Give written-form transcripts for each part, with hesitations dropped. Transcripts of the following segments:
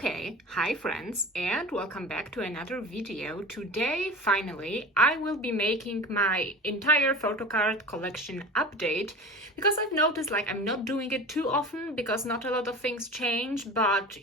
Okay, hi friends, and welcome back to another video. Today, finally, I will be making my entire photocard collection update because I've noticed I'm not doing it too often because not a lot of things change, but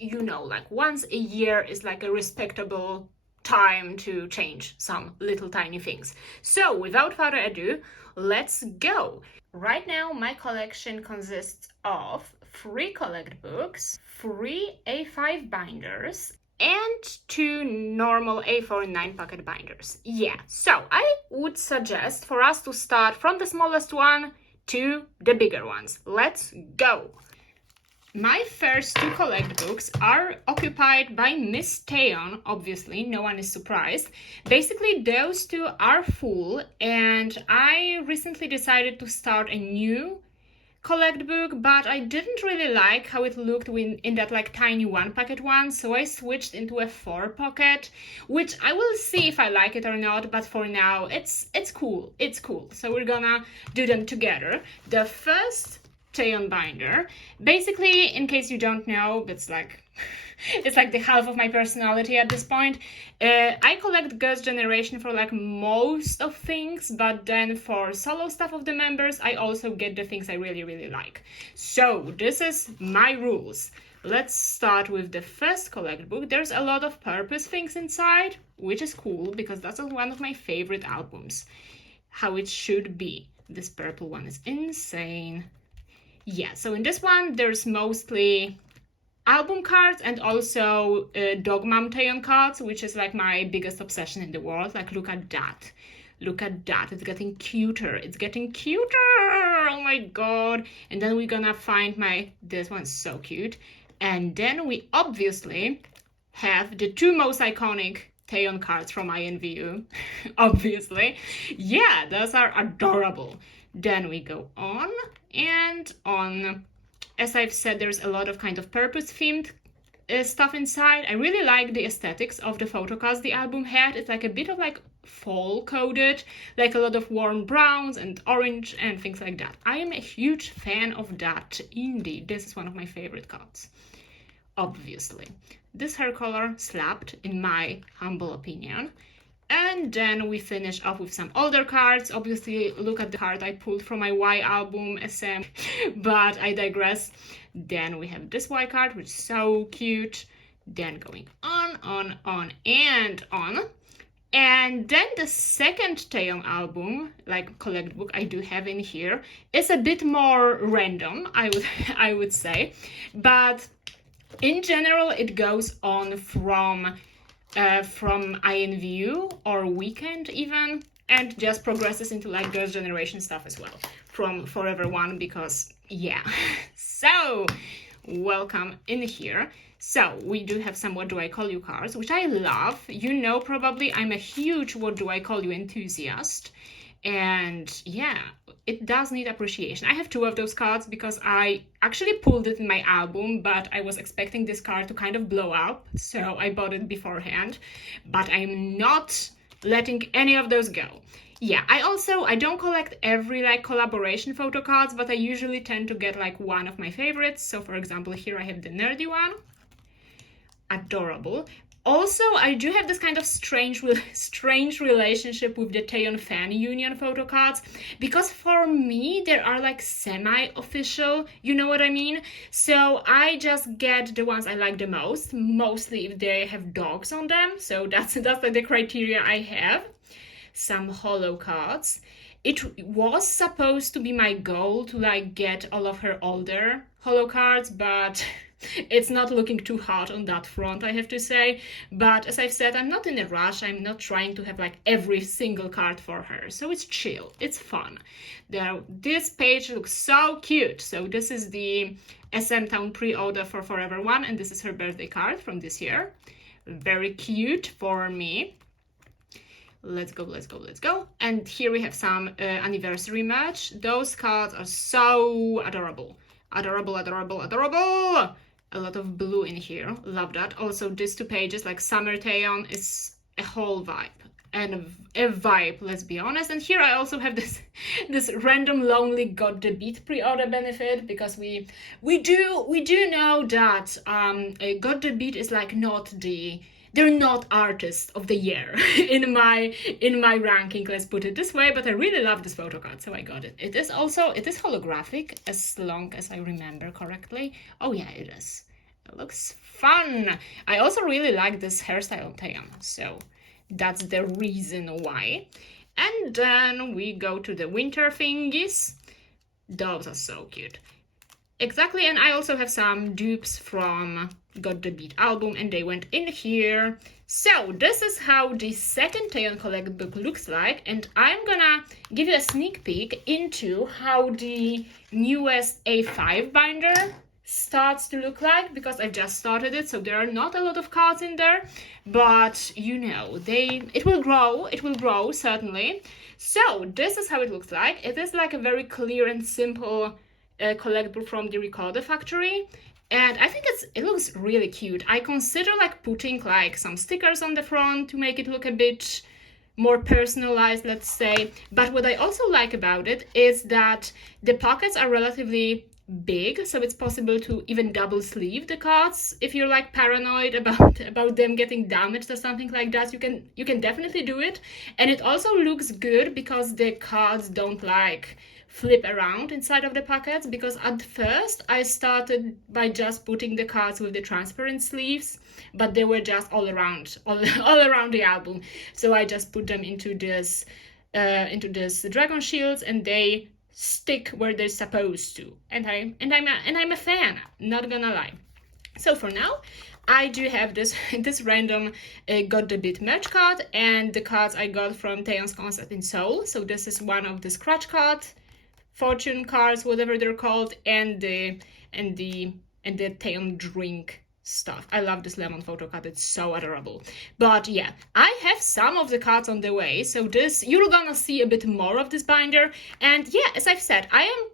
once a year is a respectable time to change some little tiny things. So without further ado, let's go. Right now, my collection consists of 3 collect books, 3 A5 binders, and 2 normal A4 9-pocket binders. Yeah, so I would suggest for us to start from the smallest one to the bigger ones. Let's go! My first 2 collect books are occupied by Miss Taeyeon, obviously, no one is surprised. Basically, those 2 are full, and I recently decided to start a new collect book, but I didn't really like how it looked in that tiny 1-pocket one, so I switched into a 4-pocket, which I will see if I like it or not, but for now, it's cool, so we're gonna do them together. The first Taeyeon binder, basically, in case you don't know, it's it's the half of my personality at this point. I collect Girls' Generation for most of things, but then for solo stuff of the members, I also get the things I really like. So this is my rules. Let's start with the first collect book. There's a lot of purpose things inside, which is cool because that's one of my favorite albums. How it should be. This purple one is insane. Yeah, so in this one, there's mostly album cards and also Dog Mom Taeyeon cards, which is my biggest obsession in the world. Look at that. Look at that. It's getting cuter. It's getting cuter. Oh my god. And then we're gonna find this one's so cute. And then we obviously have the 2 most iconic Taeyeon cards from INVU. Obviously. Yeah, those are adorable. Then we go on and on. As I've said, there's a lot of kind of purpose-themed stuff inside. I really like the aesthetics of the photocards the album had. It's a bit of fall-coded, a lot of warm browns and orange and things like that. I am a huge fan of that. Indeed, this is one of my favorite cards. Obviously. This hair color slapped, in my humble opinion. And then we finish off with some older cards. Obviously, look at the card I pulled from my Y album, SM, but I digress. Then we have this Y card, which is so cute. Then going on, and on. And then the second Taeyeon album, collect book I do have in here, is a bit more random, I would say. But in general, it goes on from INVU or Weekend even, and just progresses into Girls' Generation stuff as well from Forever One, because yeah. So welcome in here. So we do have some What Do I Call You cards, which I love. Probably I'm a huge What Do I Call You enthusiast, and yeah, it does need appreciation. I have 2 of those cards because I actually pulled it in my album, but I was expecting this card to kind of blow up, so I bought it beforehand. But I'm not letting any of those go. Yeah, I don't collect every collaboration photo cards, but I usually tend to get one of my favorites. So for example, here I have the nerdy one. Adorable. Also, I do have this kind of strange relationship with the Taeyeon Fan Union photo cards, because for me, they are semi-official, you know what I mean? So I just get the ones I like the most, mostly if they have dogs on them. So that's the criteria I have. Some holo cards. It was supposed to be my goal to get all of her older holo cards, but it's not looking too hot on that front, I have to say. But as I've said, I'm not in a rush. I'm not trying to have every single card for her. So it's chill. It's fun. This page looks so cute. So this is the SM Town pre-order for Forever One, and this is her birthday card from this year. Very cute for me. Let's go. And here we have some anniversary merch. Those cards are so adorable. Adorable. A lot of blue in here. Love that. Also, these 2 pages, Summer Taeyeon, is a whole vibe. and a vibe, let's be honest. And here I also have this random lonely Got the Beat pre-order benefit, because we do know that Got the Beat is like not they're not artist of the year in my ranking, let's put it this way. But I really love this photo card, so I got it. It is holographic, as long as I remember correctly. Oh yeah, it is. It looks fun. I also really like this hairstyle on Taeyang, so that's the reason why. And then we go to the winter thingies. Those are so cute. Exactly, and I also have some dupes from Got the Beat album, and they went in here. So this is how the second Taeyeon Collect book looks like, and I'm gonna give you a sneak peek into how the newest A5 binder starts to look like, because I just started it, so there are not a lot of cards in there, but you know, it will grow certainly. So this is how it looks like. It is like a very clear and simple collect book from the Recorder Factory, and I think it looks really cute. I consider like putting like some stickers on the front to make it look a bit more personalized, let's say. But what I also like about it is that the pockets are relatively big, so it's possible to even double sleeve the cards. If you're like paranoid about them getting damaged or something like that, you can definitely do it. And it also looks good because the cards don't like flip around inside of the pockets, because at first I started by just putting the cards with the transparent sleeves, but they were just all around the album. So I just put them into this dragon shields, and they stick where they're supposed to. And I'm a fan, not gonna lie. So for now, I do have this random Got the Beat merch card, and the cards I got from Taeyeon's concert in Seoul. So this is one of the scratch cards, fortune cards, whatever they're called, and the Taeyeon drink stuff. I love this lemon photo card, it's so adorable. But yeah, I have some of the cards on the way, so you're gonna see a bit more of this binder. And yeah, as I've said, I am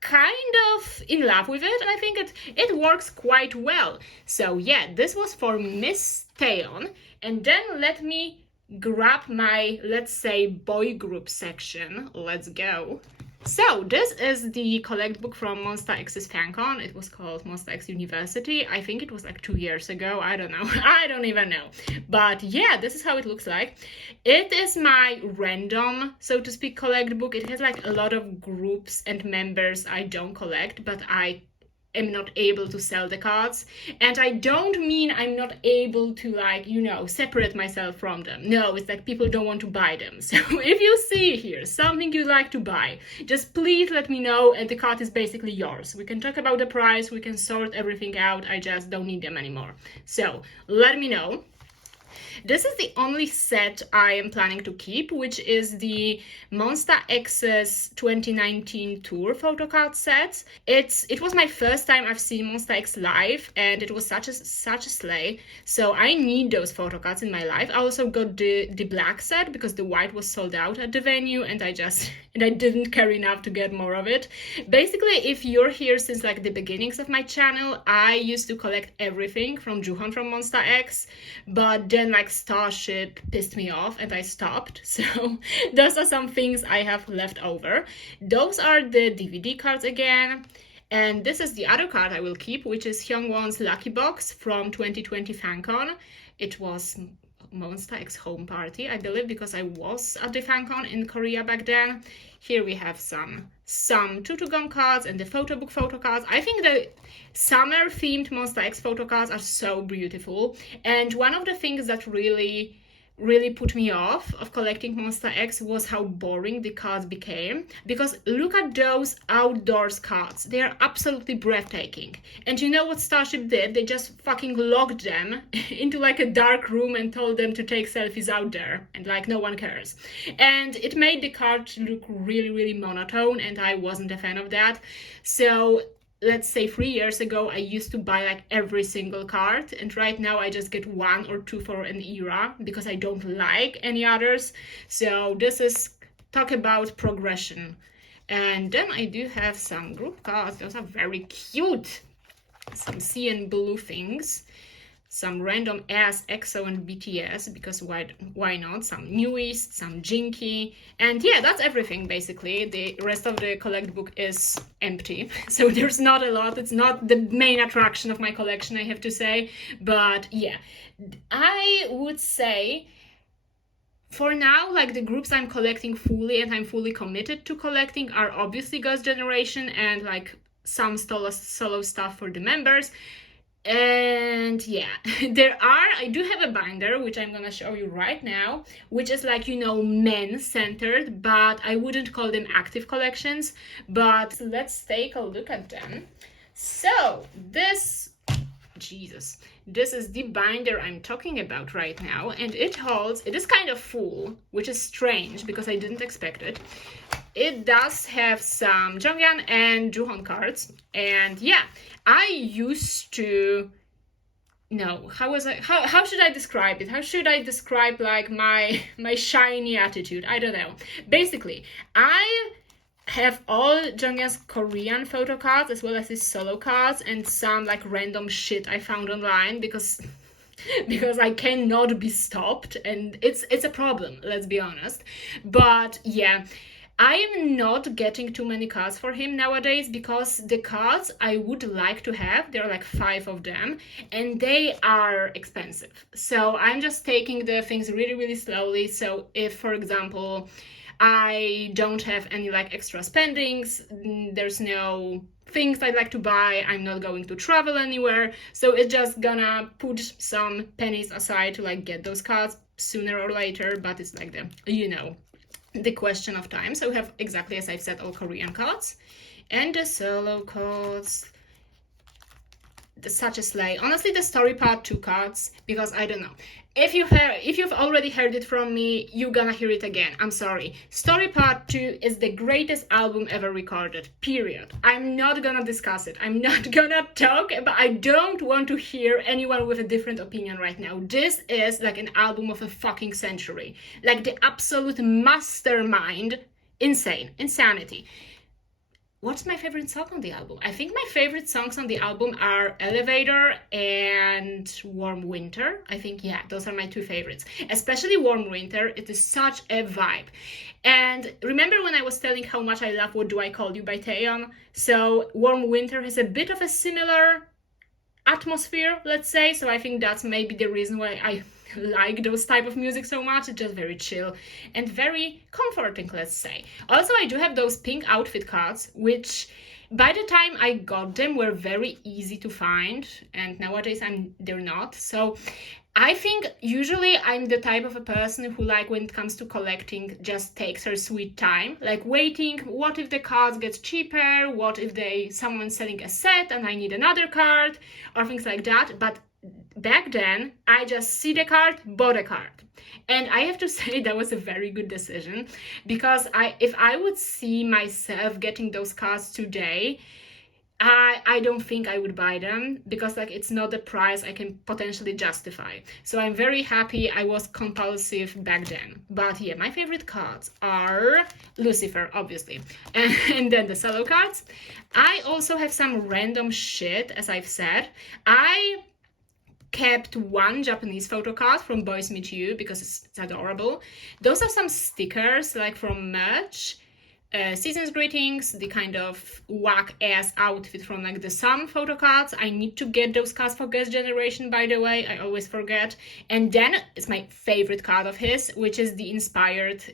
kind of in love with it, and I think it works quite well. So yeah, this was for Miss Taeyeon. And then let me grab my, let's say, boy group section. Let's go. So this is the collect book from Monsta X's FanCon. It was called Monsta X University. I think it was like 2 years ago. I don't know. I don't even know. But yeah, this is how it looks like. It is my random, so to speak, collect book. It has like a lot of groups and members I don't collect, but I am not able to sell the cards. And I don't mean I'm not able to, like, you know, separate myself from them. No, it's like people don't want to buy them. So if you see here something you'd like to buy, just please let me know, and the card is basically yours. We can talk about the price, we can sort everything out. I just don't need them anymore. So let me know. This is the only set I am planning to keep, which is the Monsta X's 2019 tour photocard set. It was my first time I've seen Monsta X live, and it was such a slay. So I need those photocards in my life. I also got the black set because the white was sold out at the venue, and I didn't care enough to get more of it. Basically, if you're here since like the beginnings of my channel, I used to collect everything from Juhon from Monsta X, but then like Starship pissed me off and I stopped. So those are some things I have left over. Those are the DVD cards again. And this is the other card I will keep, which is Hyungwon's Lucky Box from 2020 FanCon. It was Monsta X home party, I believe, because I was at the FanCon in Korea back then. Here we have some Tutugong cards and the photo book photo cards. I think the summer themed Monsta X photo cards are so beautiful. And one of the things that really put me off of collecting Monsta X was how boring the cards became, because look at those outdoors cards. They are absolutely breathtaking. And you know what Starship did? They just fucking locked them into like a dark room and told them to take selfies out there, and like no one cares. And it made the card look really monotone, and I wasn't a fan of that. So let's say 3 years ago, I used to buy like every single card, and right now I just get 1 or 2 for an era because I don't like any others. So this is, talk about progression. And then I do have some group cards. Those are very cute. Some CN blue things. some random ass EXO and BTS, because why not? Some New East, some Jinky, and yeah, that's everything basically. The rest of the collect book is empty, so there's not a lot. It's not the main attraction of my collection, I have to say, but yeah, I would say for now, like, the groups I'm collecting fully and I'm fully committed to collecting are obviously Girls' Generation and like some solo stuff for the members. And yeah, I do have a binder, which I'm gonna show you right now, which is like, you know, men-centered, but I wouldn't call them active collections, but let's take a look at them. So this is the binder I'm talking about right now, and it is kind of full, which is strange because I didn't expect it. It does have some Jonghyun and Jooheon cards, and yeah, I used to no, how should I describe it? How should I describe like my shiny attitude? I don't know. Basically, I have all Jonghyun's Korean photo cards as well as his solo cards and some like random shit I found online because I cannot be stopped, and it's a problem, let's be honest. But yeah, I am not getting too many cards for him nowadays because the cards I would like to have, there are like 5 of them, and they are expensive. So I'm just taking the things really, really slowly. So if, for example, I don't have any like extra spendings, there's no things I'd like to buy, I'm not going to travel anywhere, so it's just gonna put some pennies aside to like get those cards sooner or later, but it's like the question of time. So we have, exactly as I've said, all Korean cards and the solo cards. Such a slay. Honestly, the story part 2 cards, because I don't know. If you've already heard it from me, you're gonna hear it again. I'm sorry. Story Part 2 is the greatest album ever recorded, period. I'm not gonna discuss it. I'm not gonna talk, but I don't want to hear anyone with a different opinion right now. This is like an album of a fucking century. Like the absolute mastermind. Insanity. What's my favorite song on the album? I think my favorite songs on the album are Elevator and Warm Winter. I think, yeah, those are my 2 favorites. Especially Warm Winter. It is such a vibe. And remember when I was telling how much I love What Do I Call You by Taeyeon? So Warm Winter has a bit of a similar atmosphere, let's say. So I think that's maybe the reason why I like those type of music so much. It's just very chill and very comforting, let's say. Also, I do have those pink outfit cards, which by the time I got them were very easy to find, and nowadays they're not. So I think usually I'm the type of a person who, like, when it comes to collecting, just takes her sweet time, like waiting, what if the cards get cheaper, what if someone's selling a set and I need another card, or things like that. But back then, I just see the card, bought a card. And I have to say that was a very good decision, because if I would see myself getting those cards today, I don't think I would buy them, because like it's not the price I can potentially justify. So I'm very happy I was compulsive back then. But yeah, my favorite cards are Lucifer, obviously, and then the solo cards. I also have some random shit, as I've said. I kept 1 Japanese photo card from Boys Meet You because it's adorable. Those are some stickers, like from merch. Season's Greetings, the kind of whack-ass outfit from like the Sun photo cards. I need to get those cards for Girls' Generation, by the way. I always forget. And then it's my favorite card of his, which is the Inspiration?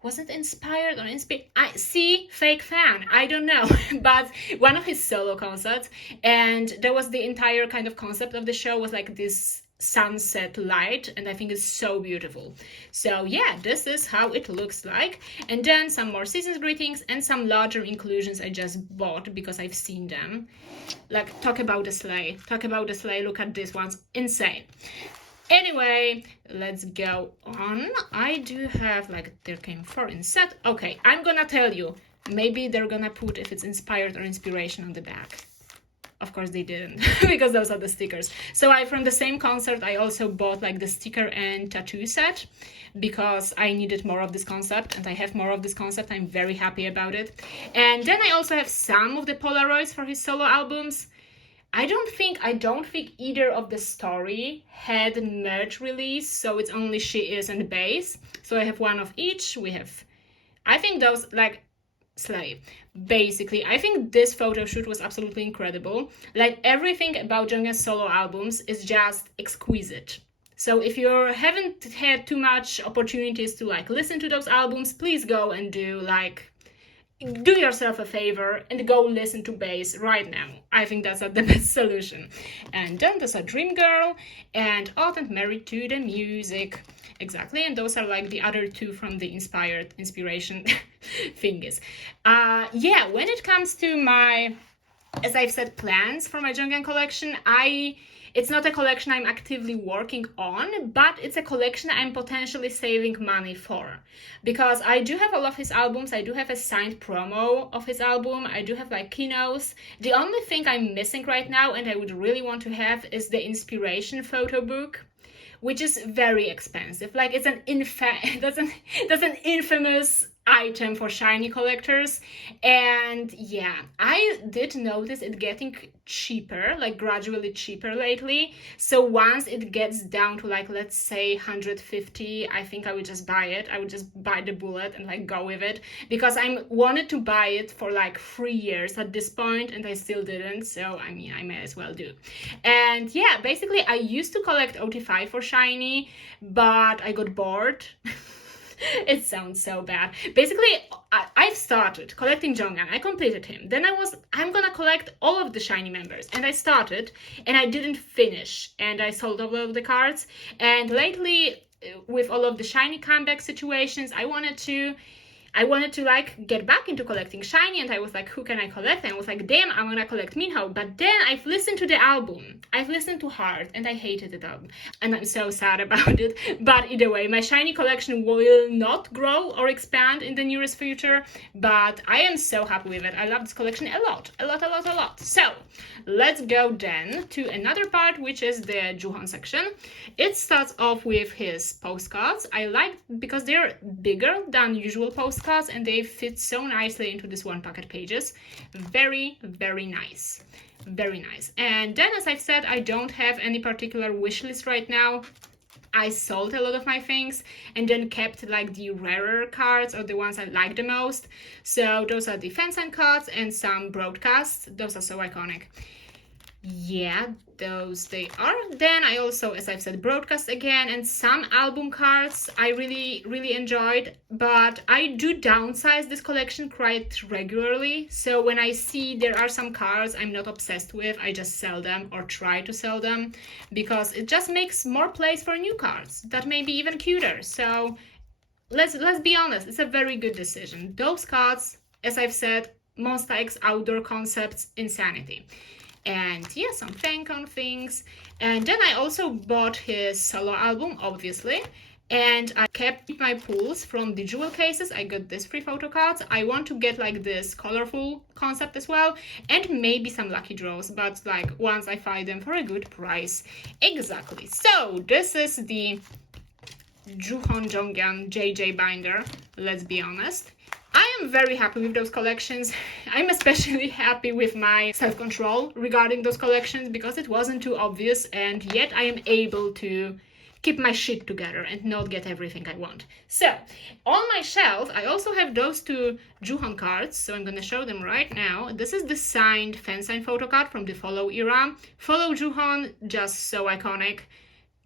Was it inspired or inspired? I see, fake fan, I don't know. But one of his solo concerts, and there was the entire kind of concept of the show was like this sunset light, and I think it's so beautiful. So yeah, this is how it looks like. And then some more Season's Greetings and some larger inclusions I just bought because I've seen them. Like, talk about the sleigh, look at this one's insane. Anyway, let's go on. I do have, like, there came 4 in set. Okay, I'm gonna tell you, maybe they're gonna put if it's inspired or inspiration on the back. Of course they didn't, because those are the stickers. So from the same concert, I also bought like the sticker and tattoo set because I needed more of this concept, and I have more of this concept. I'm very happy about it. And then I also have some of the Polaroids for his solo albums. I don't think either of the story had merge release, so it's only She Is and Base. So I have one of each. We have, I think those like slay. Basically, I think this photo shoot was absolutely incredible. Like everything about Jungkook's solo albums is just exquisite. So if you haven't had too much opportunities to like listen to those albums, please go and do yourself a favor and go listen to Bass right now. I think that's the best solution. And then there's a Dream Girl and Odd and Married to the Music. Exactly, and those are like the other two from the inspiration thingies. Yeah, when it comes to my, as I've said, plans for my Jungkook collection, it's not a collection I'm actively working on, but it's a collection I'm potentially saving money for. Because I do have all of his albums, I do have a signed promo of his album, I do have like keynotes. The only thing I'm missing right now, and I would really want to have, is the inspiration photo book, which is very expensive. Like it's that's an infamous item for shiny collectors. And yeah, I did notice it getting cheaper, like gradually cheaper lately. So once it gets down to like, let's say 150, I think I would just buy it. I would just buy the bullet and like go with it, because I wanted to buy it for like 3 years at this point and I still didn't. So I mean, I may as well do. And yeah, basically I used to collect OT5 for shiny, but I got bored. It sounds so bad. Basically, I've started collecting Jonghyun. I completed him. Then I'm gonna collect all of the shiny members. And I started, and I didn't finish. And I sold all of the cards. And lately, with all of the shiny comeback situations, I wanted to like get back into collecting shiny, and I was like, who can I collect? And I was like, damn, I'm gonna collect Minho. But then I've listened to the album. I've listened to Heart, and I hated the album. And I'm so sad about it. But either way, my shiny collection will not grow or expand in the nearest future, but I am so happy with it. I love this collection a lot. So let's go then to another part, which is the Jooheon section. It starts off with his postcards. I like because they're bigger than usual postcards, and they fit so nicely into this one packet pages. Very, very nice. Very nice. And then, as I've said, I don't have any particular wish list right now. I sold a lot of my things and then kept like the rarer cards, or the ones I like the most. So those are the fan sign cards and some broadcasts. Those are so iconic. Yeah, those they are. Then I also, as I've said, broadcast again, and some album cards I really enjoyed, but I do downsize this collection quite regularly. So when I see there are some cards I'm not obsessed with, I just sell them or try to sell them, because it just makes more place for new cards that may be even cuter. So let's be honest, it's a very good decision. Those cards, as I've said, Monsta X outdoor concepts, insanity. And yeah, some fancon things. And then I also bought his solo album, obviously. And I kept my pulls from the jewel cases. I got these 3 photo cards. I want to get like this colorful concept as well. And maybe some lucky draws, but like once I find them for a good price. Exactly. So this is the Jooheon Jonghyun JJ binder, let's be honest. I am very happy with those collections. I'm especially happy with my self-control regarding those collections, because it wasn't too obvious, and yet I am able to keep my shit together and not get everything I want. So, on my shelf, I also have those 2 Jooheon cards, so I'm gonna show them right now. This is the signed fan sign photo card from the Follow era. Follow Jooheon, just so iconic.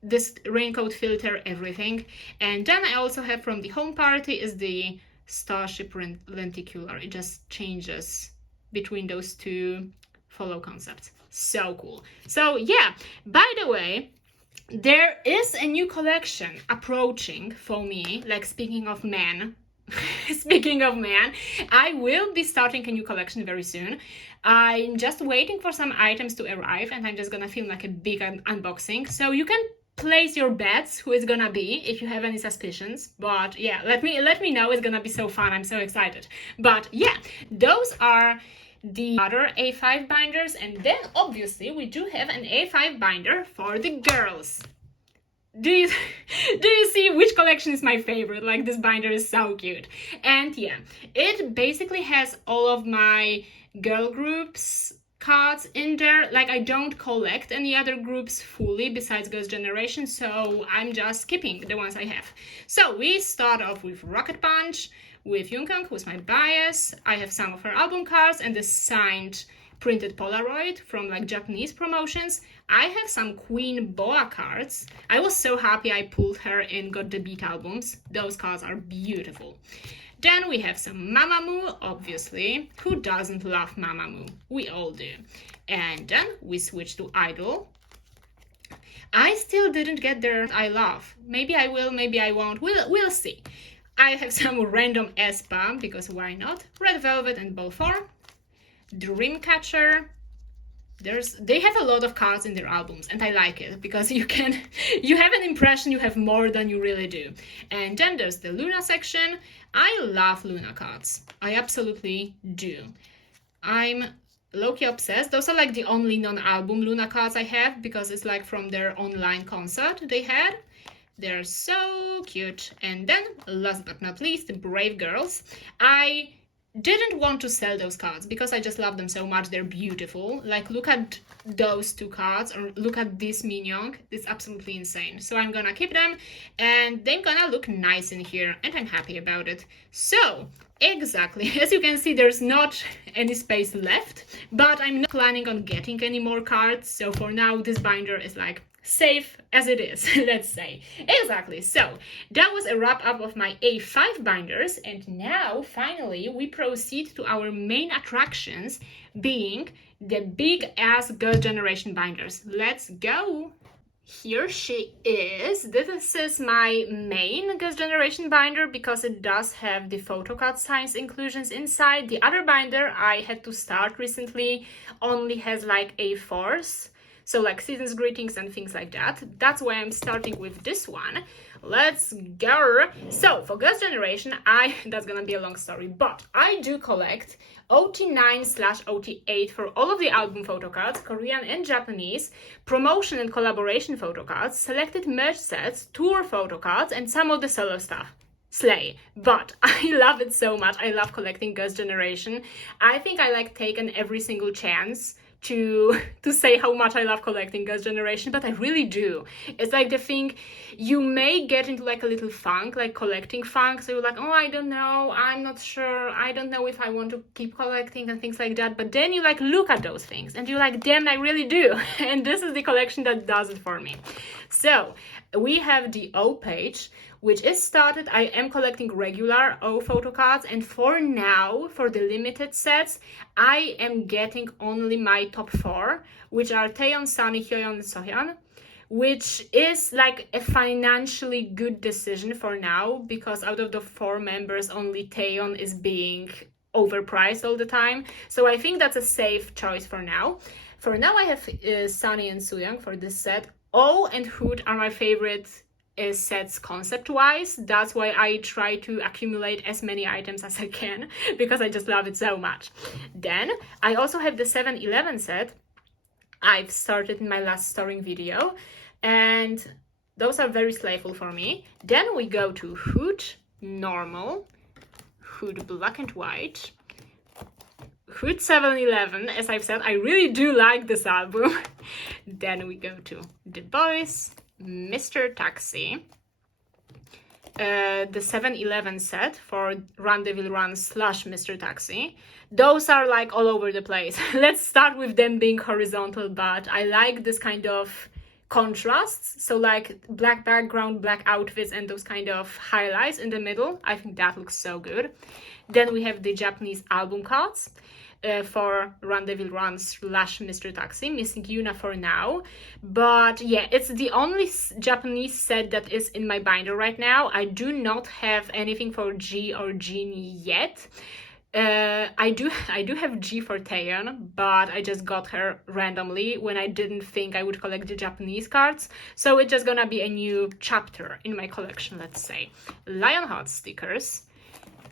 This raincoat filter, everything. And then I also have from the home party is the Starship lenticular. It just changes between those 2 follow concepts. So cool. So yeah, by the way, there is a new collection approaching for me. Like, speaking of men, I will be starting a new collection very soon. I'm just waiting for some items to arrive, and I'm just gonna film like a big unboxing. So you can place your bets who it's gonna be if you have any suspicions. But yeah, let me know. It's gonna be so fun. I'm so excited. But yeah, those are the other A5 binders, and then obviously we do have an A5 binder for the girls. Do you see which collection is my favorite? Like, this binder is so cute. And yeah, it basically has all of my girl groups cards in there. Like, I don't collect any other groups fully besides Girls' Generation, so I'm just skipping the ones I have. So we start off with Rocket Punch, with Jungkook, who's my bias. I have some of her album cards and the signed printed Polaroid from like Japanese promotions. I have some Queen Boa cards. I was so happy I pulled her in Got the Beat albums. Those cards are beautiful. Then we have some Mamamoo, obviously. Who doesn't love Mamamoo? We all do. And then we switch to Idol. I still didn't get their I love. Maybe I will, maybe I won't. We'll see. I have some random aespa, because why not? Red Velvet and Ball 4. Dreamcatcher. They have a lot of cards in their albums, and I like it because you have an impression you have more than you really do. And then there's the Luna section. I love Luna cards. I absolutely do. I'm low-key obsessed. Those are like the only non-album Luna cards I have, because it's like from their online concert they had. They're so cute. And then, last but not least, Brave Girls. I didn't want to sell those cards because I just love them so much. They're beautiful. Like, look at those two cards, or look at this minion. It's absolutely insane. So I'm gonna keep them, and they're gonna look nice in here, and I'm happy about it. So exactly, as you can see, there's not any space left, but I'm not planning on getting any more cards. So for now, this binder is like safe as it is, let's say. Exactly. So that was a wrap up of my A5 binders, and now finally we proceed to our main attractions, being the big ass Girls' Generation binders. Let's go. Here she is. This is my main Girls' Generation binder because it does have the photocard size inclusions inside. The other binder I had to start recently only has like A4s. So like season's greetings and things like that. That's why I'm starting with this one. Let's go. So for Girls' Generation, that's gonna be a long story, but I do collect OT9/OT8 for all of the album photocards, Korean and Japanese, promotion and collaboration photocards, selected merch sets, tour photocards, and some of the solo stuff. Slay. But I love it so much. I love collecting Girls' Generation. I think I like taken every single chance to say how much I love collecting Girls' Generation, but I really do. It's like the thing, you may get into like a little funk, like collecting funk, so you're like, oh, I don't know, I'm not sure, I don't know if I want to keep collecting and things like that, but then you like look at those things and you're like, damn, I really do. And this is the collection that does it for me. So we have the O page, which is started. I am collecting regular O photo cards, and for now, for the limited sets, I am getting only my top 4, which are Taeyeon, Sunny, Hyoyeon, and Sohyun, which is like a financially good decision for now, because out of the 4 members, only Taeyeon is being overpriced all the time. So I think that's a safe choice for now. For now, I have Sunny and Sooyoung for this set. O and Hood are my favorite sets concept-wise. That's why I try to accumulate as many items as I can, because I just love it so much. Then I also have the 7-11 set I've started in my last storing video, and those are very slayful for me. Then we go to Hood Normal, Hood Black and White, Hood 7-11. As I've said, I really do like this album. Then we go to The Boys, Mr. Taxi, the 7-11 set for Rendezvous Run / Mr. Taxi. Those are like all over the place. Let's start with them being horizontal, but I like this kind of contrasts. So like black background, black outfits, and those kind of highlights in the middle. I think that looks so good. Then we have the Japanese album cards. For Rendezvous Run / Mr. Taxi, missing Yuna for now, but yeah, it's the only Japanese set that is in my binder right now. I do not have anything for G or Genie yet. I do have G for Taeyeon, but I just got her randomly when I didn't think I would collect the Japanese cards, so it's just gonna be a new chapter in my collection, let's say. Lionheart stickers.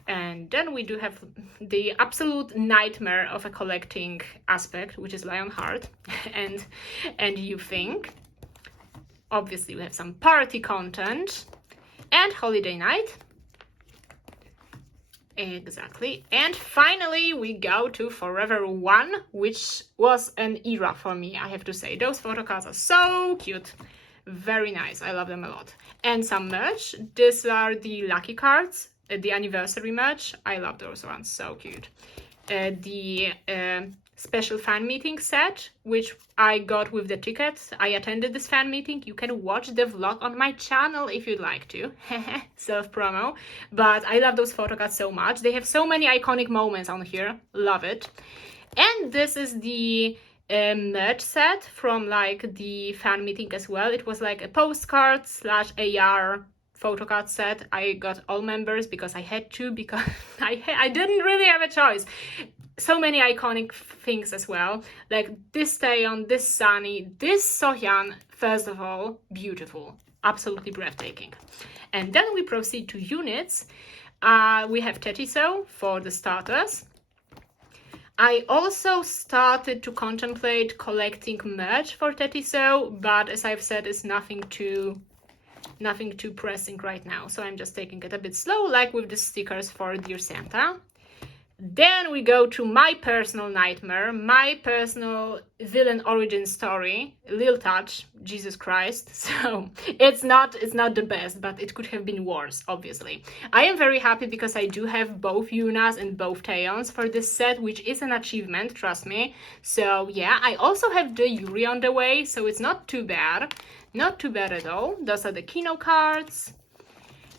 And then we do have the absolute nightmare of a collecting aspect, which is Lionheart and You Think. Obviously, we have some party content and Holiday Night. Exactly. And finally, we go to Forever One, which was an era for me, I have to say. Those photo cards are so cute. Very nice. I love them a lot. And some merch. These are the lucky cards, the anniversary merch. I love those ones. So cute. The special fan meeting set, which I got with the tickets. I attended this fan meeting. You can watch the vlog on my channel if you'd like to. Self-promo. But I love those photo cards so much. They have so many iconic moments on here. Love it. And this is the merch set from like the fan meeting as well. It was like a postcard / AR photo card set. I got all members because I had to, because I didn't really have a choice. So many iconic things as well, like this Taeyeon, this Sunny, this Sohyun. First of all, beautiful, absolutely breathtaking. And then we proceed to units. We have Tetiso for the starters. I also started to contemplate collecting merch for Tetiso, but as I've said, it's nothing too pressing right now, so I'm just taking it a bit slow, like with the stickers for Dear Santa. Then we go to my personal nightmare, my personal villain origin story, Lil Touch, Jesus Christ. So it's not the best, but it could have been worse, obviously. I am very happy because I do have both Yunas and both Taeyons for this set, which is an achievement, trust me. So yeah, I also have the Yuri on the way, so it's not too bad. Not too bad at all. Those are the Kino cards.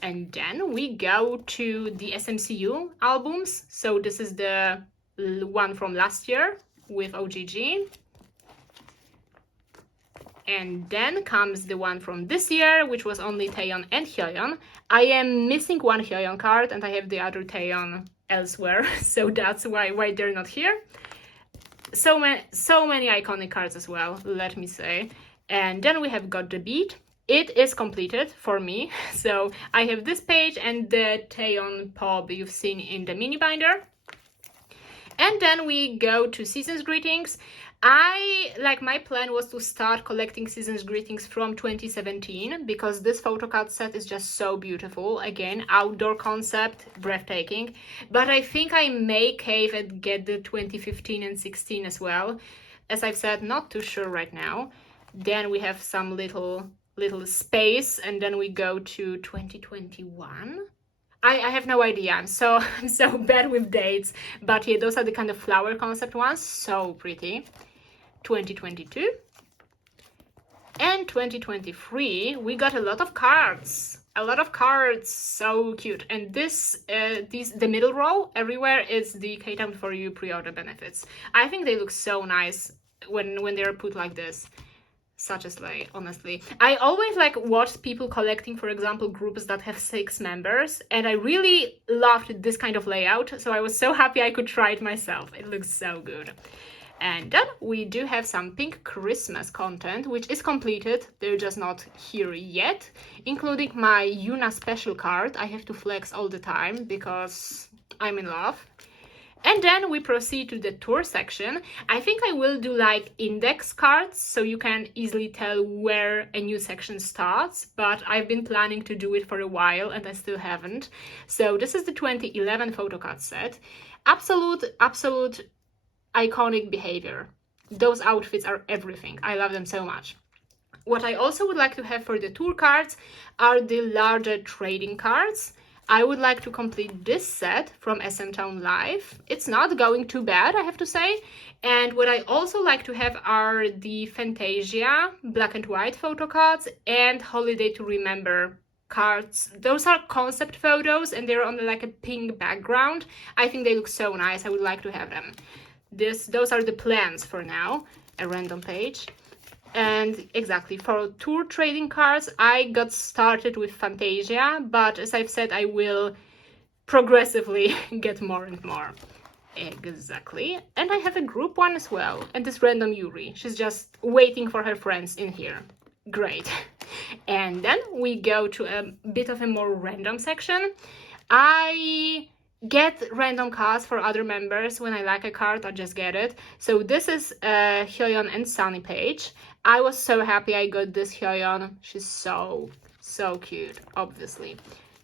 And then we go to the SMCU albums. So this is the one from last year with OGG. And then comes the one from this year, which was only Taeyeon and Hyeon. I am missing one Hyeon card and I have the other Taeyeon elsewhere. So that's why they're not here. So many iconic cards as well, let me say. And then we have got the beat. It is completed for me. So I have this page and the Taeyeon pop you've seen in the mini binder. And then we go to Season's Greetings. My plan was to start collecting Season's Greetings from 2017 because this photo card set is just so beautiful. Again, outdoor concept, breathtaking. But I think I may cave and get the 2015 and 16 as well. As I've said, not too sure right now. Then we have some little space, and then we go to 2021. I have no idea. I'm so bad with dates, but yeah, those are the kind of flower concept ones. So pretty. 2022 and 2023. We got a lot of cards. So cute. And the middle row everywhere is the K-Town for You pre-order benefits. I think they look so nice when they're put like this. Such a slay, honestly. I always watch people collecting, for example, groups that have 6 members, and I really loved this kind of layout, so I was so happy I could try it myself. It looks so good. And then we do have some pink Christmas content, which is completed. They're just not here yet, including my Yuna special card. I have to flex all the time because I'm in love. And then we proceed to the tour section. I think I will do index cards so you can easily tell where a new section starts, but I've been planning to do it for a while and I still haven't. So this is the 2011 photo card set. Absolute iconic behavior. Those outfits are everything. I love them so much. What I also would like to have for the tour cards are the larger trading cards. I would like to complete this set from SM Town Live. It's not going too bad, I have to say. And what I also like to have are the Fantasia black and white photo cards and Holiday to Remember cards. Those are concept photos and they're on a pink background. I think they look so nice. I would like to have them. Those are the plans for now. A random page. And exactly, for tour trading cards, I got started with Fantasia, but as I've said, I will progressively get more and more. Exactly. And I have a group one as well, and this random Yuri. She's just waiting for her friends in here. Great. And then we go to a bit of a more random section. I get random cards for other members. When I like a card, I just get it. So this is Hyeon and Sunny page. I was so happy I got this Hyeon. She's so cute, obviously.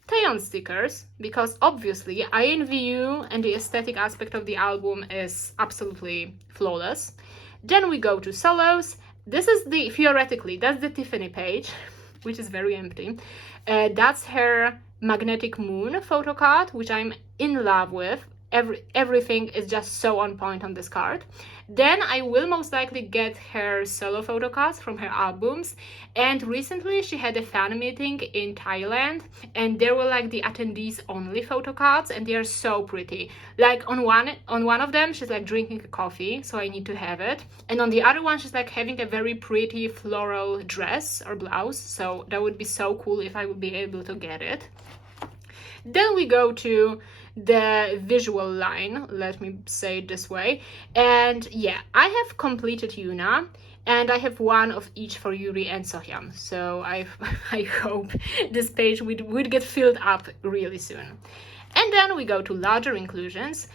Taeyeon stickers, because obviously INVU and the aesthetic aspect of the album is absolutely flawless. Then we go to solos. This is the, theoretically, that's the Tiffany page, which is very empty. That's her Magnetic Moon photo card, which I'm in love with. Everything is just so on point on this card. Then I will most likely get her solo photo cards from her albums. And recently she had a fan meeting in Thailand, and there were like the attendees only photo cards, and they are so pretty. Like on one of them she's like drinking a coffee, so I need to have it. And on the other one she's like having a very pretty floral dress or blouse, so that would be so cool if I would be able to get it. Then we go to the visual line, let me say it this way. And yeah, I have completed Yuna, and I have one of each for Yuri and Sohyam. So I hope this page would get filled up really soon. And then we go to larger inclusions,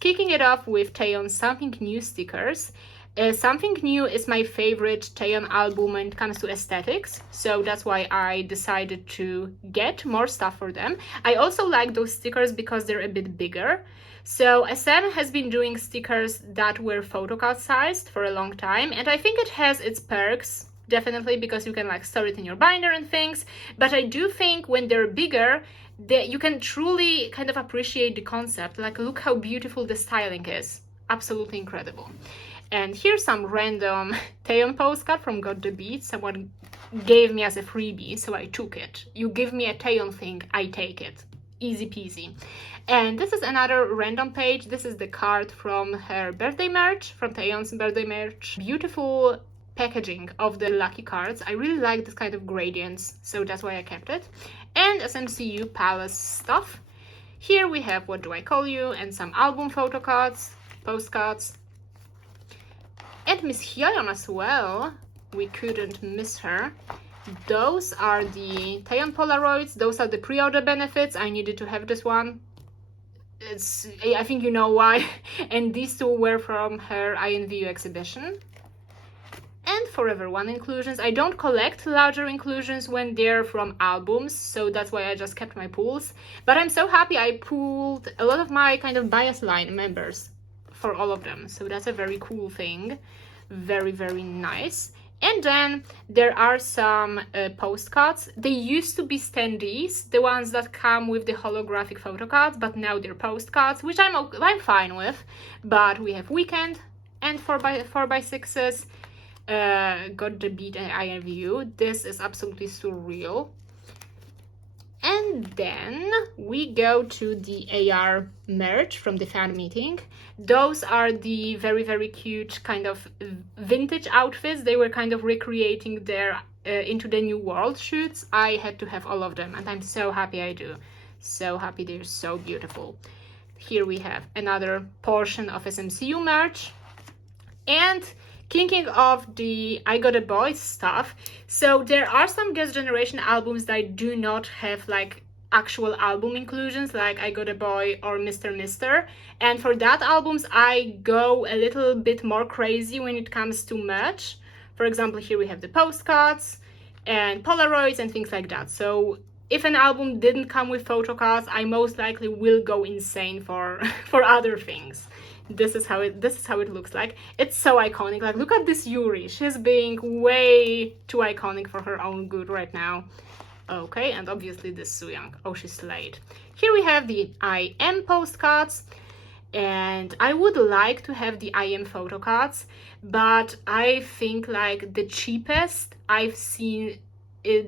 kicking it off with Taeyeon's Something New stickers. Something New is my favorite Taeyeon album when it comes to aesthetics, so that's why I decided to get more stuff for them. I also like those stickers because they're a bit bigger. So SM has been doing stickers that were photocard sized for a long time, and I think it has its perks, definitely, because you can like store it in your binder and things. But I do think when they're bigger, you can truly kind of appreciate the concept. Like, look how beautiful the styling is. Absolutely incredible. And here's some random Taeyeon postcard from Got the Beat. Someone gave me as a freebie, so I took it. You give me a Taeyeon thing, I take it. Easy peasy. And this is another random page. This is the card from her birthday merch, from Taeyeon's birthday merch. Beautiful packaging of the lucky cards. I really like this kind of gradients, so that's why I kept it. And SMCU Palace stuff. Here we have What Do I Call You and some album photo cards, postcards. And Miss Hyeon as well, we couldn't miss her. Those are the Taeyeon Polaroids, those are the pre-order benefits. I needed to have this one. I think you know why. And these two were from her INVU exhibition. And Forever One inclusions. I don't collect larger inclusions when they're from albums, so that's why I just kept my pools. But I'm so happy I pooled a lot of my kind of bias line members for all of them, so that's a very cool thing. Very, very nice. And then there are some postcards. They used to be standees, the ones that come with the holographic photo cards, but now they're postcards, which I'm fine with. But we have Weekend and 4x6s, Got the Beat and INVU. This is absolutely surreal. And then we go to the AR merch from the fan meeting. Those are the very, very cute kind of vintage outfits. They were kind of recreating their Into the New World shoots. I had to have all of them, and I'm so happy I do. So happy, they're so beautiful. Here we have another portion of SMCU merch. And kicking off the I Got a Boy stuff. So there are some Guest Generation albums that do not have like actual album inclusions, like I Got a Boy or Mr. And for that albums, I go a little bit more crazy when it comes to merch. For example, here we have the postcards and Polaroids and things like that. So if an album didn't come with photo cards, I most likely will go insane for other things. This is how it looks like. It's so iconic. Like, look at this Yuri. She's being way too iconic for her own good right now. Okay, and obviously this Sooyoung. Oh, she slayed. Here we have the IM postcards, and I would like to have the IM photo cards, but I think like the cheapest I've seen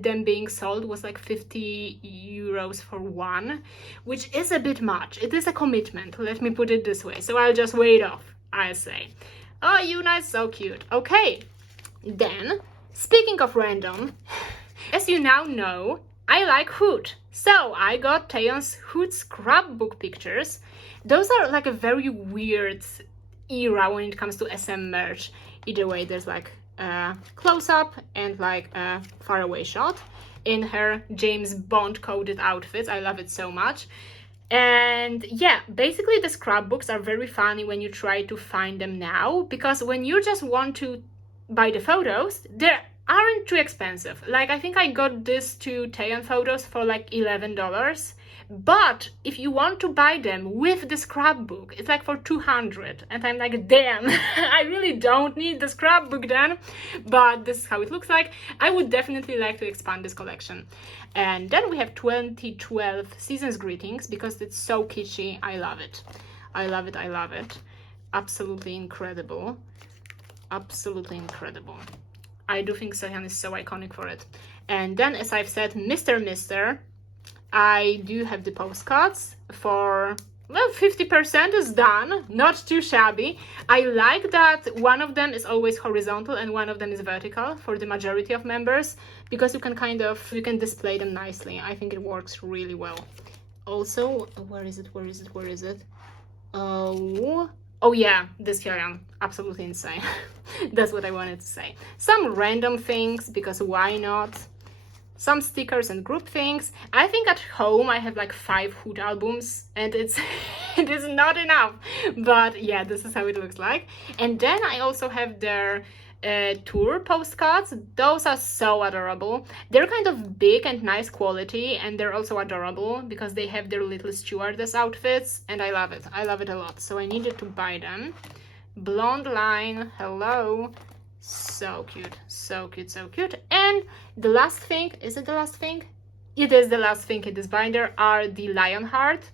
them being sold was like 50 euros for one, which is a bit much. It is a commitment, let me put it this way. So I'll just wait off, I say. Oh, Yuna is so cute. Okay, then, speaking of random, as you now know, I like Hood. So I got Taeyeon's Hood scrapbook pictures. Those are like a very weird era when it comes to SM merch. Either way, there's like close-up and like a faraway shot in her James Bond coded outfits. I love it so much. And yeah, basically the scrapbooks are very funny when you try to find them now, because when you just want to buy the photos, they're aren't too expensive. Like, I think I got this two Taeyeon photos for like $11. But if you want to buy them with the scrapbook, it's like for 200. And I'm like, damn, I really don't need the scrapbook then. But this is how it looks like. I would definitely like to expand this collection. And then we have 2012 Season's Greetings, because it's so kitschy. I love it. I love it. I love it. Absolutely incredible. Absolutely incredible. I do think Sehyun is so iconic for it. And then, as I've said, Mr. I do have the postcards for, well, 50% is done, not too shabby. I like that one of them is always horizontal and one of them is vertical for the majority of members, because you can display them nicely. I think it works really well. Also, where is it? Oh yeah, this Hyoyeon, absolutely insane. That's what I wanted to say. Some random things, because why not? Some stickers and group things. I think at home I have like 5 Hoot albums and it is not enough. But yeah, this is how it looks like. And then I also have their tour postcards. Those are so adorable. They're kind of big and nice quality, and they're also adorable because they have their little stewardess outfits, and I love it. I love it a lot. So I needed to buy them. Blonde line, hello. So cute, so cute, so cute. And the last thing, is it the last thing? It is the last thing in this binder, are the Lionheart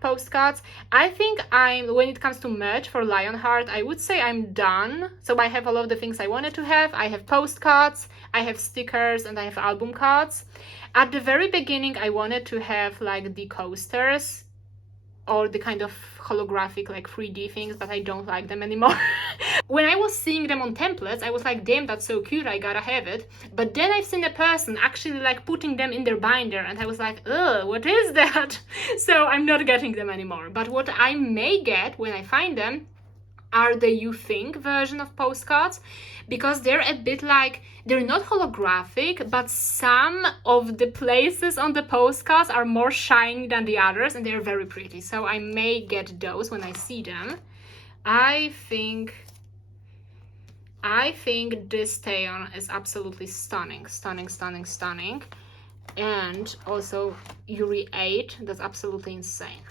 postcards. I think when it comes to merch for Lionheart, I would say I'm done. So I have all of the things I wanted to have. I have postcards, I have stickers, and I have album cards. At the very beginning, I wanted to have like the coasters or the kind of holographic like 3D things, but I don't like them anymore. When I was seeing them on templates, I was like, damn, that's so cute, I gotta have it. But then I've seen a person actually like putting them in their binder, and I was like, ugh, what is that? So I'm not getting them anymore. But what I may get when I find them are the You Think version of postcards, because they're a bit like, they're not holographic, but some of the places on the postcards are more shiny than the others, and they're very pretty. So I may get those when I see them. I think this Taeyeon is absolutely stunning. And also Yuri 8, that's absolutely insane.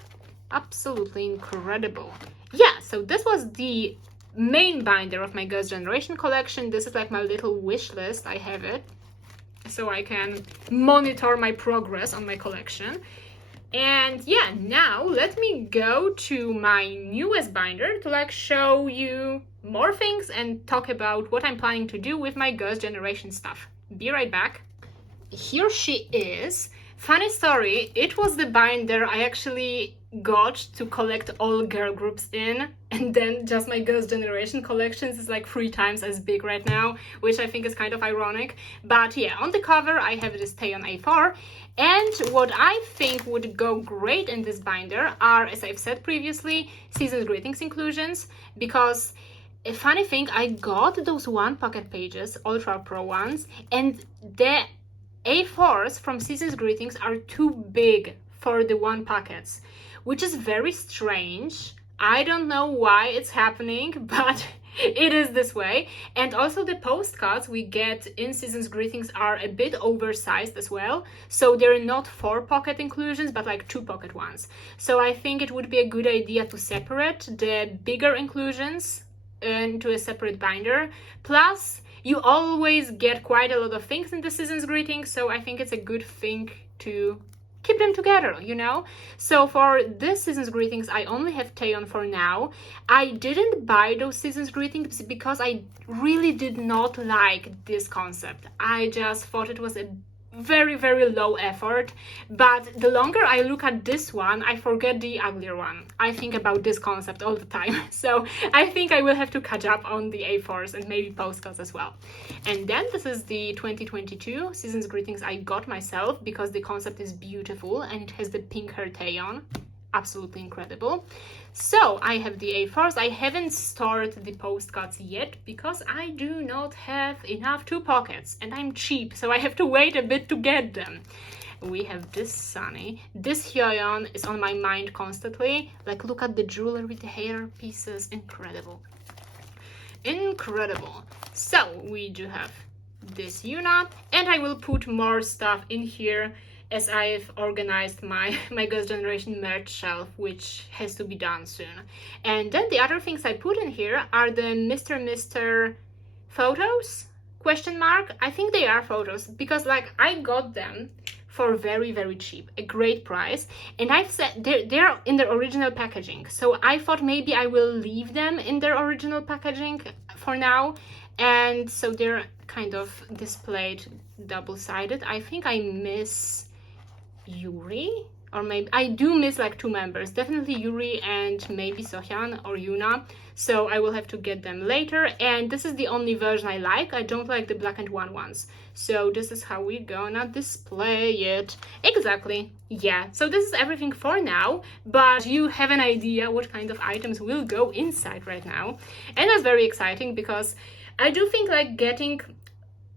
Absolutely incredible. Yeah, so this was the main binder of my Girls' Generation collection. This is like my little wish list. I have it so I can monitor my progress on my collection. And yeah, now let me go to my newest binder to like show you more things and talk about what I'm planning to do with my Girls' Generation stuff. Be right back. Here she is. Funny story, it was the binder I actually got to collect all girl groups in, and then just my Girls' Generation collections is like 3 times as big right now, which I think is kind of ironic. But yeah, on the cover I have this Taeyeon A4, and what I think would go great in this binder are, as I've said previously, Season's Greetings inclusions, because a funny thing, I got those 1 pocket pages, Ultra Pro ones, and the A4s from Season's Greetings are too big for the 1 pockets, which is very strange. I don't know why it's happening, but it is this way. And also the postcards we get in Season's Greetings are a bit oversized as well. So they're not 4 pocket inclusions, but like 2 pocket ones. So I think it would be a good idea to separate the bigger inclusions into a separate binder. Plus, you always get quite a lot of things in the Season's Greetings, so I think it's a good thing to keep them together, you know? So for this Season's Greetings, I only have Taeyeon for now. I didn't buy those Season's Greetings because I really did not like this concept. I just thought it was a very, very low effort, but the longer I look at this one, I forget the uglier one. I think about this concept all the time, so I think I will have to catch up on the A4s and maybe postcards as well. And then this is the 2022 Season's Greetings I got myself because the concept is beautiful and it has the pink hair Taeyeon. Absolutely incredible. So I have the A4s. I haven't stored the postcards yet because I do not have enough 2 pockets and I'm cheap, so I have to wait a bit to get them. We have this Sunny. This Hyoyeon is on my mind constantly. Like, look at the jewelry, the hair pieces, incredible. Incredible. So we do have this Yuna, and I will put more stuff in here as I've organized my Girls' Generation merch shelf, which has to be done soon. And then the other things I put in here are the Mr. photos, question mark. I think they are photos because like I got them for very, very cheap, a great price, and I've said they're in their original packaging, so I thought maybe I will leave them in their original packaging for now, and so they're kind of displayed double-sided. I think I miss Yuri, or maybe I do miss like two members, definitely Yuri and maybe Sohyun or Yuna, so I will have to get them later. And this is the only version I like. I don't like the black and white ones, so this is how we're gonna display it. Exactly, yeah. So this is everything for now, but you have an idea what kind of items will go inside right now, and that's very exciting because I do think like getting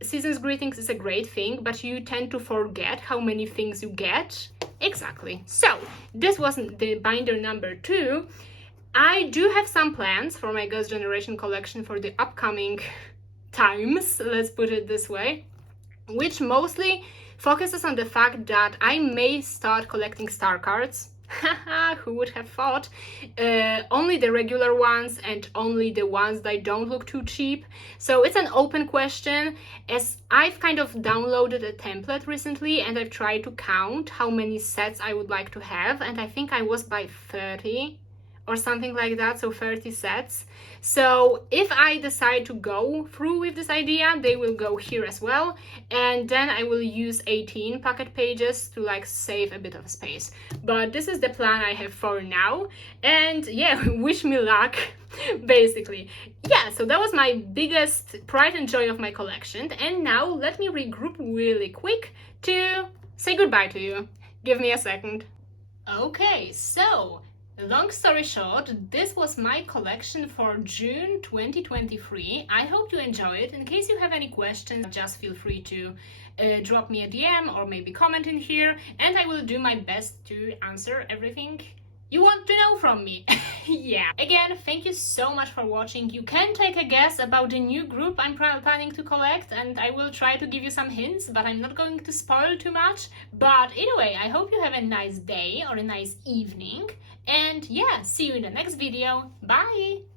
season's greetings is a great thing, but you tend to forget how many things you get. Exactly. So this wasn't the binder number 2. I do have some plans for my Girls' Generation collection for the upcoming times, let's put it this way, which mostly focuses on the fact that I may start collecting star cards. Haha, who would have thought? Only the regular ones and only the ones that don't look too cheap. So it's an open question, as I've kind of downloaded a template recently and I've tried to count how many sets I would like to have, and I think I was by 30 or something like that, so 30 sets. So if I decide to go through with this idea, they will go here as well, and then I will use 18 pocket pages to like save a bit of space. But this is the plan I have for now, and yeah, wish me luck basically. Yeah, so that was my biggest pride and joy of my collection, and now let me regroup really quick to say goodbye to you. Give me a second. Okay, so long story short, this was my collection for June 2023. I hope you enjoy it. In case you have any questions, just feel free to drop me a DM or maybe comment in here, and I will do my best to answer everything you want to know from me. Yeah. Again, thank you so much for watching. You can take a guess about the new group I'm planning to collect, and I will try to give you some hints, but I'm not going to spoil too much. But anyway, I hope you have a nice day or a nice evening, and yeah, see you in the next video. Bye!